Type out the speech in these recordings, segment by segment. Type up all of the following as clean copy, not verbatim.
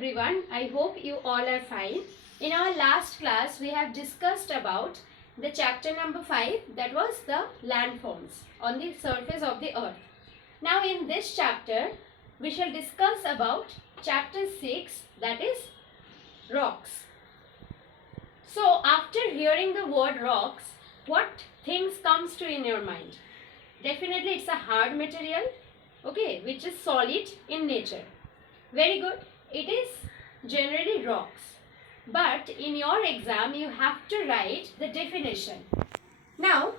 everyone. I hope you all are fine. In our last class, we have discussed about the chapter number 5, that was the landforms on the surface of the earth. Now in this chapter, we shall discuss about chapter 6, that is rocks. So after hearing the word rocks, what things comes to in your mind? Definitely it's a hard material, okay, which is solid in nature. Very good. It is generally rocks. But in your exam, you have to write the definition. Now,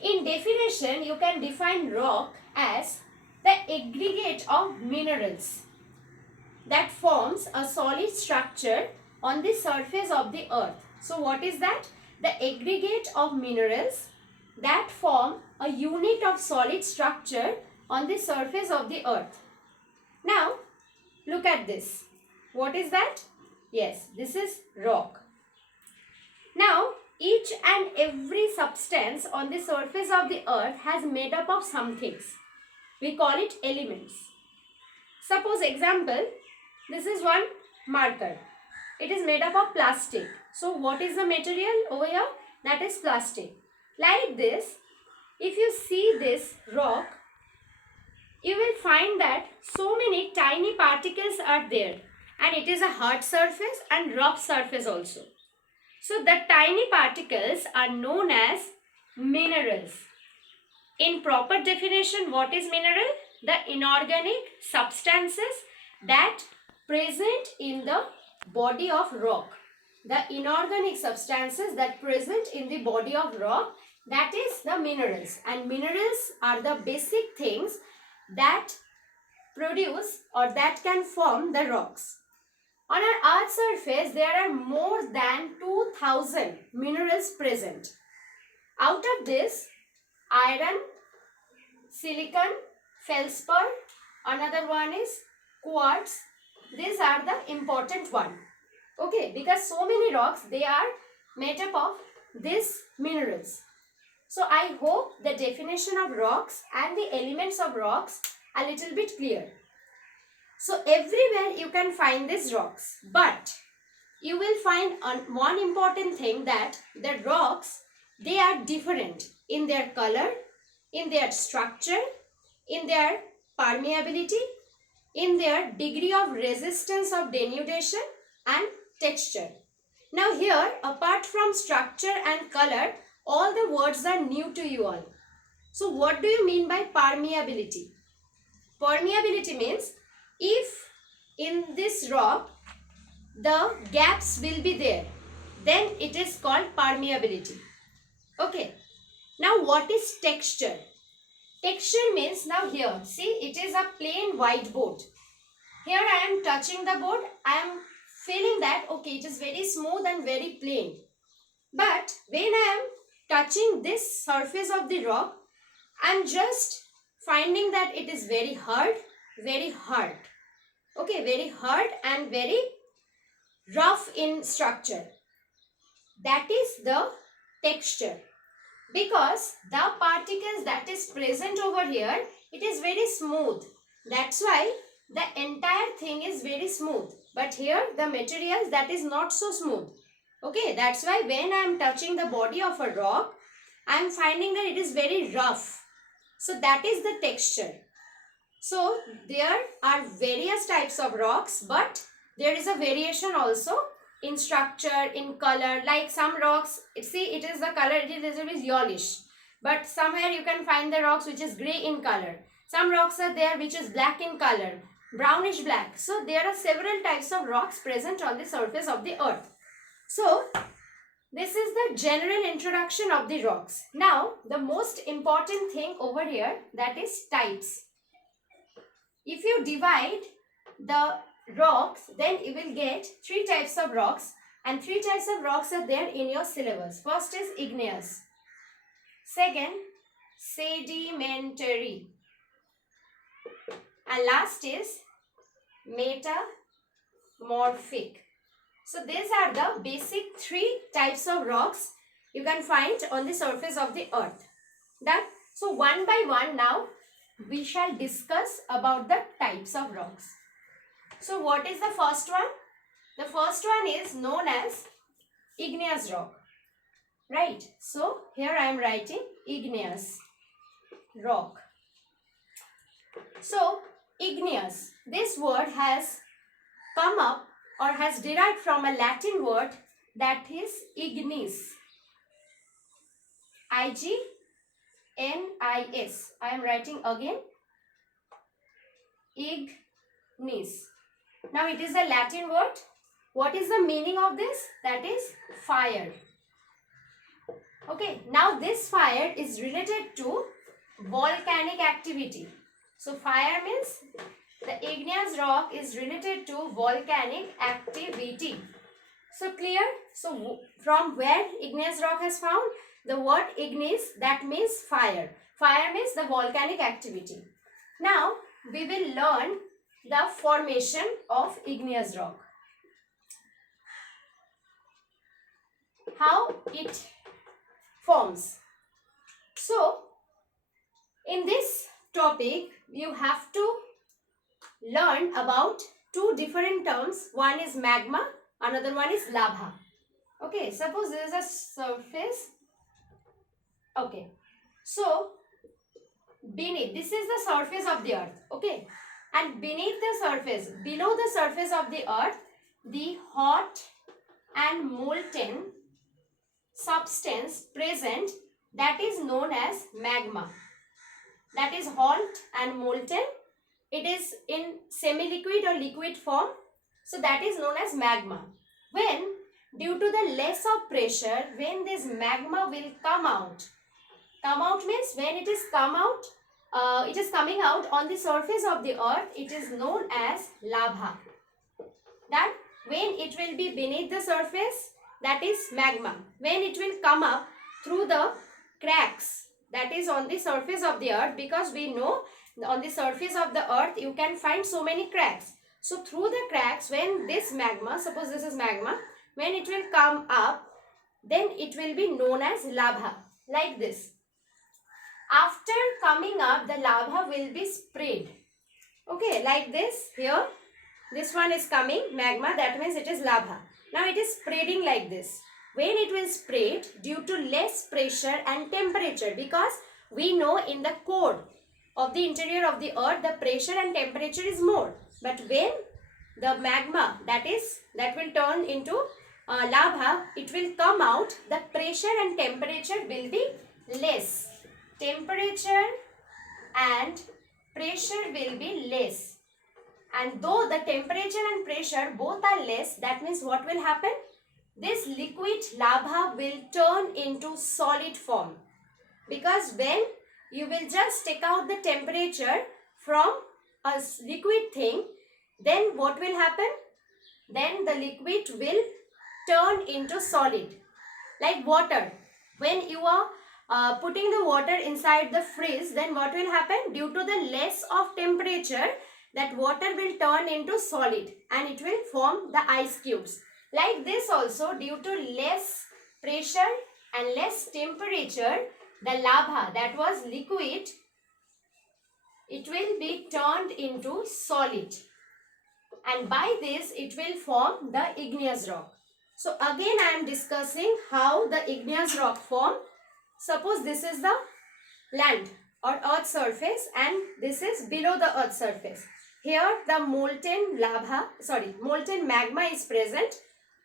in definition, you can define rock as the aggregate of minerals that forms a solid structure on the surface of the earth. So, what is that? The aggregate of minerals that form a unit of solid structure on the surface of the earth. Now, look at this. What is that? Yes, this is rock. Now, each and every substance on the surface of the earth has made up of some things. We call it elements. Suppose example, this is one marker. It is made up of plastic. So, what is the material over here? That is plastic. Like this, if you see this rock, you will find that so many tiny particles are there, and it is a hard surface and rough surface also. So the tiny particles are known as minerals. In proper definition, what is mineral? The inorganic substances that present in the body of rock. The inorganic substances that present in the body of rock, that is the minerals. And minerals are the basic things that produce or that can form the rocks. On our earth's surface, there are more than 2000 minerals present. Out of this, iron, silicon, feldspar, another one is quartz. These are the important one. Okay, because so many rocks, they are made up of these minerals. So I hope the definition of rocks and the elements of rocks are a little bit clear. So everywhere you can find these rocks, but you will find one important thing, that the rocks, they are different in their color, in their structure, in their permeability, in their degree of resistance of denudation and texture. Now here, apart from structure and color, all the words are new to you all. So what do you mean by permeability? Permeability means if in this rock the gaps will be there, then it is called permeability. Okay. Now what is texture? Texture means, now here, see, it is a plain white board. Here I am touching the board. I am feeling that, okay, it is very smooth and very plain. But when I am touching this surface of the rock, I am just finding that it is very hard, very hard. Okay, very hard and very rough in structure. That is the texture. Because the particles that is present over here, it is very smooth. That's why the entire thing is very smooth. But here the materials, that is not so smooth. Okay, that's why when I am touching the body of a rock, I am finding that it is very rough. So that is the texture. So there are various types of rocks, but there is a variation also in structure, in color. Like some rocks, see, it is the color, it is yellowish. But somewhere you can find the rocks which is grey in color. Some rocks are there which is black in color, brownish black. So there are several types of rocks present on the surface of the earth. So this is the general introduction of the rocks. Now the most important thing over here, that is types. If you divide the rocks, then you will get 3 types of rocks, and 3 types of rocks are there in your syllabus. First is igneous. Second, sedimentary. And last is metamorphic. So these are the basic 3 types of rocks you can find on the surface of the earth. Done? So one by one now we shall discuss about the types of rocks. So what is the first one? The first one is known as igneous rock. Right. So here I am writing igneous rock. So igneous, this word has come up or has derived from a Latin word that is ignis. I-G-N-I-S. I am writing again ignis. Now it is a Latin word. What is the meaning of this? That is fire. Okay, now this fire is related to volcanic activity. So fire means the igneous rock is related to volcanic activity. So clear? So from where igneous rock has found? The word ignis, that means fire. Fire means the volcanic activity. Now we will learn the formation of igneous rock. How it forms. So in this topic you have to learn about two different terms. One is magma, another one is lava. Okay, suppose there is a surface. Okay, so beneath, this is the surface of the earth. Okay, and beneath the surface, below the surface of the earth, the hot and molten substance present, that is known as magma. That is hot and molten. It is in semi-liquid or liquid form. So that is known as magma. When due to the less of pressure, when this magma will come out means when it is it is coming out on the surface of the earth, it is known as lava. That when it will be beneath the surface, that is magma. When it will come up through the cracks, that is on the surface of the earth, because we know on the surface of the earth you can find so many cracks. So through the cracks, when this magma, suppose this is magma, when it will come up, then it will be known as lava, like this. After coming up, the lava will be sprayed. Okay, like this. Here, this one is coming, magma, that means it is lava. Now it is spreading like this. When it will spread, due to less pressure and temperature, because we know in the core of the interior of the earth, the pressure and temperature is more. But when the magma, that will turn into lava, it will come out, the pressure and temperature will be less. Temperature and pressure will be less. And though the temperature and pressure both are less, that means what will happen? This liquid lava will turn into solid form. Because when you will just take out the temperature from a liquid thing, then what will happen? Then the liquid will turn into solid. Like water. When you are putting the water inside the fridge, then what will happen? Due to the less of temperature, that water will turn into solid and it will form the ice cubes. Like this also, due to less pressure and less temperature, the lava that was liquid, it will be turned into solid. And by this, it will form the igneous rock. So again, I am discussing how the igneous rock form. Suppose this is the land or earth surface and this is below the earth surface. Here the molten magma is present.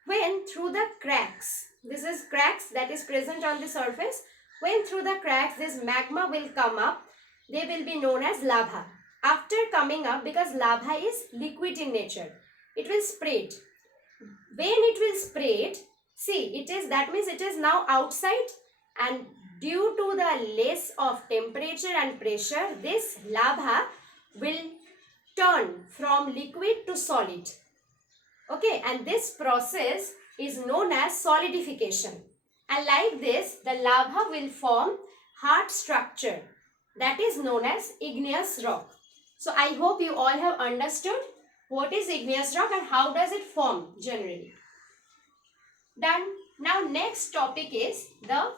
When through the cracks, this is cracks that is present on the surface. When through the cracks this magma will come up, they will be known as lava. After coming up, because lava is liquid in nature, it will spread. When it will spread, see, that means it is now outside, and due to the less of temperature and pressure, this lava will turn from liquid to solid. Okay, and this process is known as solidification. And like this, the lava will form hard structure that is known as igneous rock. So I hope you all have understood what is igneous rock and how does it form generally. Done. Now next topic is the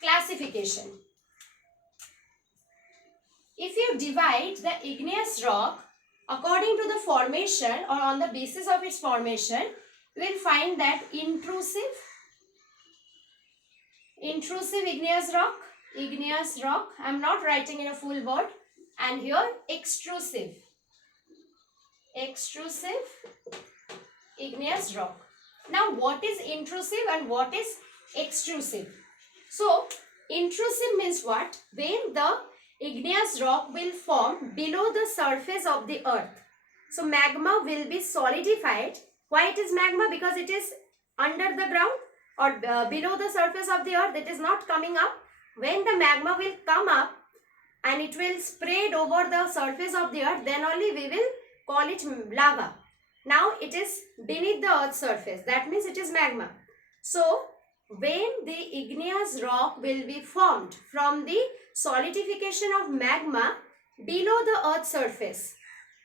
classification. If you divide the igneous rock according to the formation or on the basis of its formation, we will find that intrusive igneous rock, I am not writing in a full word, and here extrusive igneous rock. Now what is intrusive and what is extrusive? So intrusive means what? When the igneous rock will form below the surface of the earth. So magma will be solidified. Why it is magma? Because it is under the ground or below the surface of the earth. It is not coming up. When the magma will come up and it will spread over the surface of the earth, then only we will call it lava. Now it is beneath the earth's surface. That means it is magma. So when the igneous rock will be formed from the solidification of magma below the earth's surface.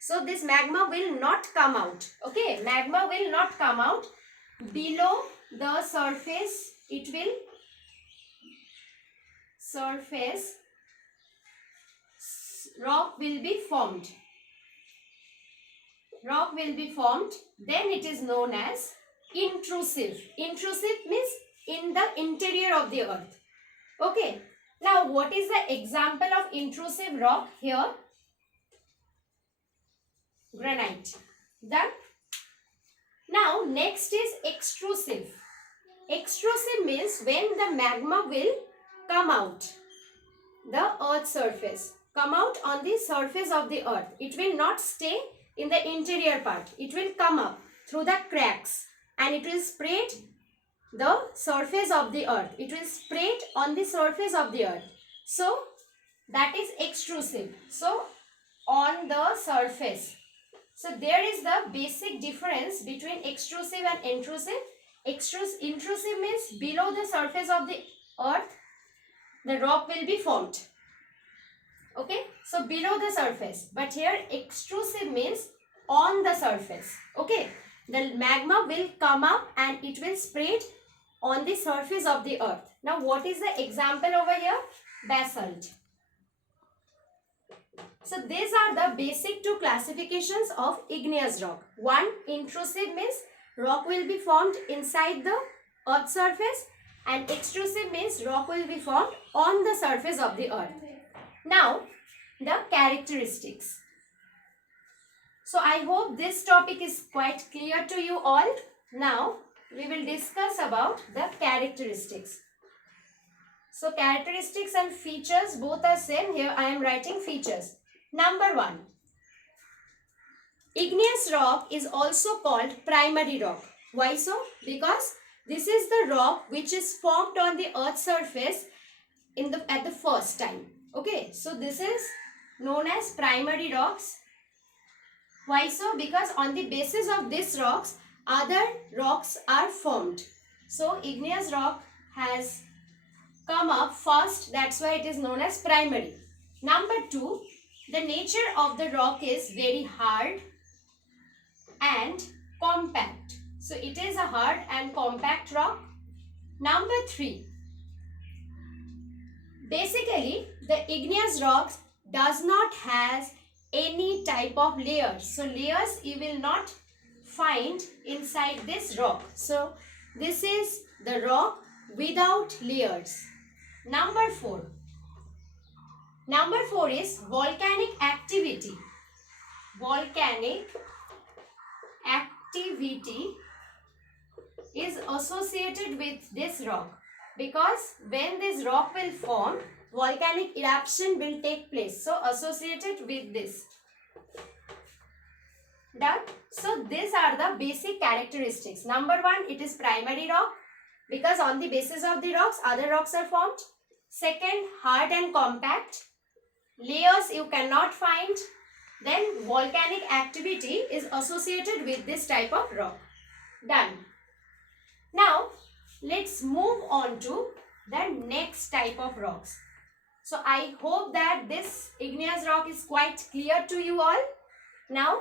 So this magma will not come out. Okay, magma will not come out. Below the surface, it will rock will be formed. Then it is known as intrusive. Intrusive means in the interior of the earth. Okay. Now what is the example of intrusive rock? Here granite. Done. Now next is extrusive. Extrusive means when the magma will come out the earth's surface, come out on the surface of the earth. It will not stay in the interior part. It will come up through the cracks and it will spread the surface of the earth. It will spread on the surface of the earth. So that is extrusive. So on the surface. So there is the basic difference between extrusive and intrusive. Intrusive means below the surface of the earth, the rock will be formed. Okay, so below the surface. But here extrusive means on the surface. Okay, the magma will come up and it will spread on the surface of the earth. Now what is the example over here? Basalt. So these are the basic two classifications of igneous rock. One, intrusive means rock will be formed inside the earth's surface, and extrusive means rock will be formed on the surface of the earth. Now the characteristics. So I hope this topic is quite clear to you all. Now we will discuss about the characteristics. So characteristics and features both are same. Here I am writing features. Number 1. Igneous rock is also called primary rock. Why so? Because this is the rock which is formed on the earth's surface at the first time. Okay, so this is known as primary rocks. Why so? Because on the basis of these rocks, other rocks are formed. So igneous rock has come up first. That's why it is known as primary. Number 2. The nature of the rock is very hard and compact. So it is a hard and compact rock. Number 3. Basically, the igneous rocks does not have any type of layers. So layers you will not find inside this rock. So this is the rock without layers. Number 4. Number 4 is volcanic activity. Volcanic activity is associated with this rock, because when this rock will form, volcanic eruption will take place. So associated with this. Done. So these are the basic characteristics. Number 1, it is primary rock, because on the basis of the rocks, other rocks are formed. Second, hard and compact. Layers you cannot find. Then volcanic activity is associated with this type of rock. Done. Now let's move on to the next type of rocks. So I hope that this igneous rock is quite clear to you all. Now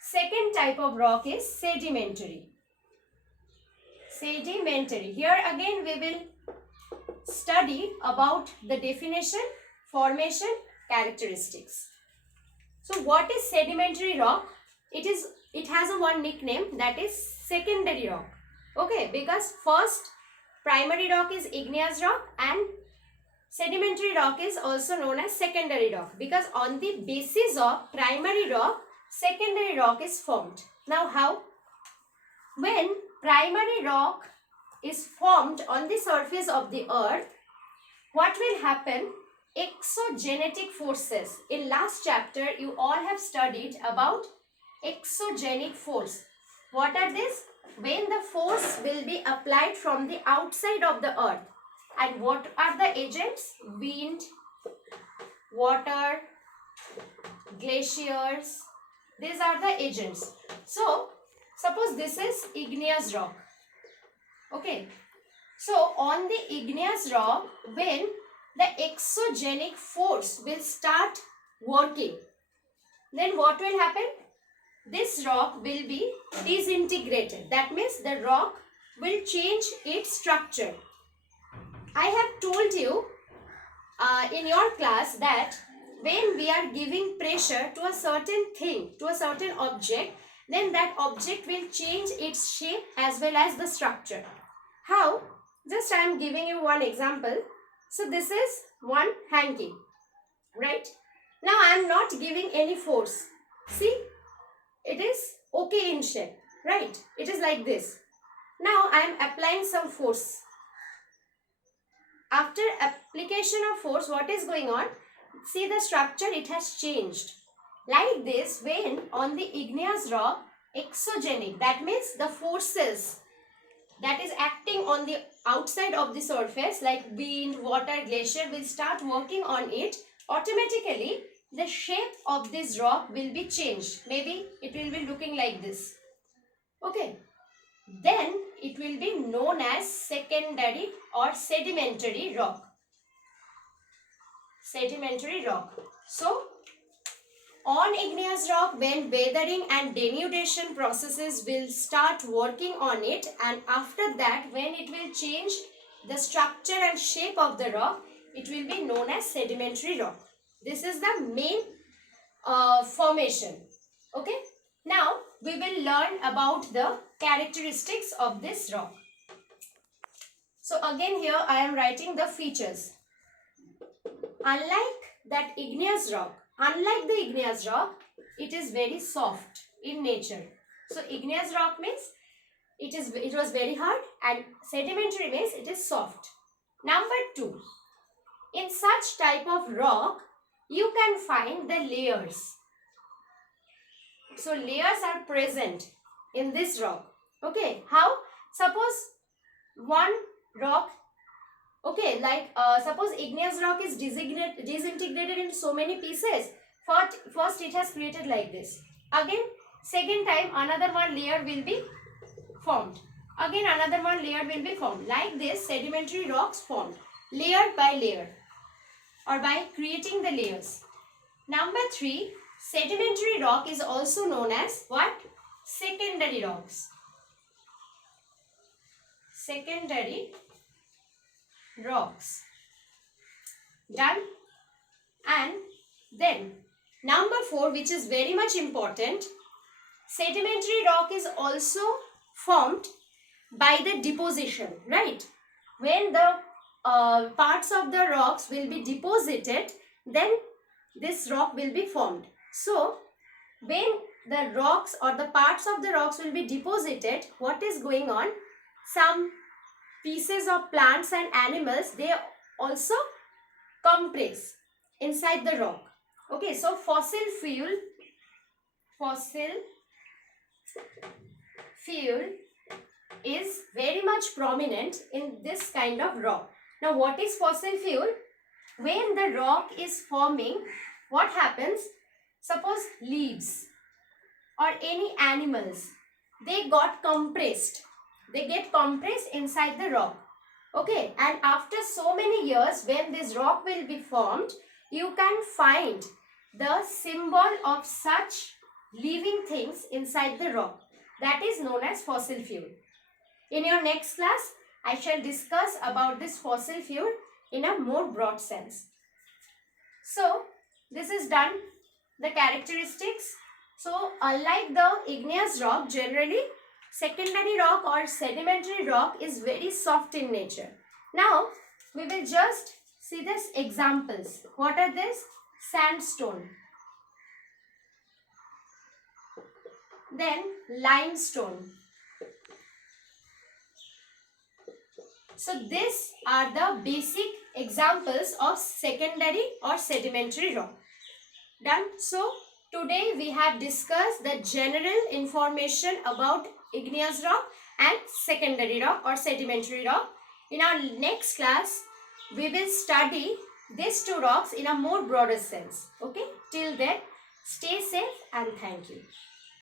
second type of rock is sedimentary. Sedimentary. Here again we will study about the definition, formation, characteristics. So what is sedimentary rock? It has a one nickname, that is secondary rock. Okay, because first primary rock is igneous rock and sedimentary rock is also known as secondary rock, because on the basis of primary rock, secondary rock is formed. Now how? When primary rock is formed on the surface of the earth, what will happen? Exogenetic forces. In last chapter, you all have studied about exogenic force. What are these? When the force will be applied from the outside of the earth. And what are the agents? Wind, water, glaciers. These are the agents. So, suppose this is igneous rock. Okay. So, on the igneous rock, when the exogenic force will start working, then what will happen? This rock will be disintegrated. That means the rock will change its structure. I have told you in your class that when we are giving pressure to a certain thing, to a certain object, then that object will change its shape as well as the structure. How? Just I am giving you one example. So this is one hanky, right? Now I am not giving any force. See, it is okay in shape, right? It is like this. Now I am applying some force. After application of force, what is going on? See the structure, it has changed. Like this, when on the igneous rock, exogenic, that means the forces that is acting on the outside of the surface like wind, water, glacier will start working on it. Automatically, the shape of this rock will be changed. Maybe it will be looking like this. Okay. Then it will be known as secondary or sedimentary rock. Sedimentary rock. So, on igneous rock, when weathering and denudation processes will start working on it, and after that, when it will change the structure and shape of the rock, it will be known as sedimentary rock. This is the main formation. Okay. Now, we will learn about the characteristics of this rock. So, again here I am writing the features. Unlike the igneous rock, it is very soft in nature. So, igneous rock means it was very hard, and sedimentary means it is soft. Number 2, in such type of rock, you can find the layers. So, layers are present in this rock. Okay, how? Suppose one rock, okay, like suppose igneous rock is disintegrated into so many pieces. First it has created like this. Again, second time another one layer will be formed. Again another one layer will be formed. Like this, sedimentary rocks formed layer by layer or by creating the layers. Number 3, sedimentary rock is also known as what? Secondary rocks. Secondary rocks. Done? And then number 4, which is very much important, sedimentary rock is also formed by the deposition, right? When the parts of the rocks will be deposited, then this rock will be formed. So, when the rocks or the parts of the rocks will be deposited, what is going on? Some pieces of plants and animals, they also compress inside the rock. Okay, so fossil fuel is very much prominent in this kind of rock. Now, what is fossil fuel? When the rock is forming, what happens? Suppose leaves or any animals, they got compressed. They get compressed inside the rock. Okay, and after so many years, when this rock will be formed, you can find the symbol of such living things inside the rock. That is known as fossil fuel. In your next class, I shall discuss about this fossil fuel in a more broad sense. So, this is done. the characteristics. So unlike the igneous rock, generally secondary rock or sedimentary rock is very soft in nature. Now we will just see this examples. What are this? Sandstone, then limestone. So these are the basic examples of secondary or sedimentary rock. Done. So today we have discussed the general information about igneous rock and secondary rock or sedimentary rock. In our next class, we will study these two rocks in a more broader sense. Okay. Till then, stay safe and thank you.